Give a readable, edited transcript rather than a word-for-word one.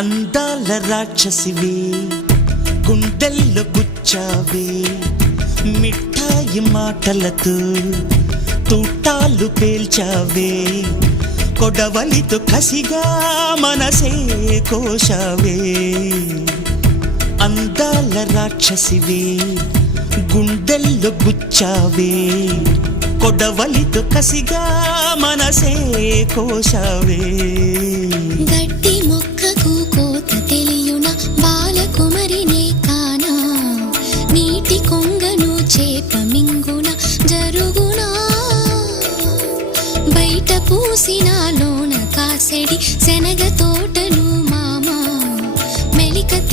అందాల రాక్షసివే గుండెల్లో గుచ్చావే మిఠాయి మాటలతో తూటాలు పేల్చావే కొడవలితో కసిగా మనసే కోశావే అందాల రాక్షసివే గుండెల్లో గుచ్చావే కొడవలితో కసిగా మనసే కోశావే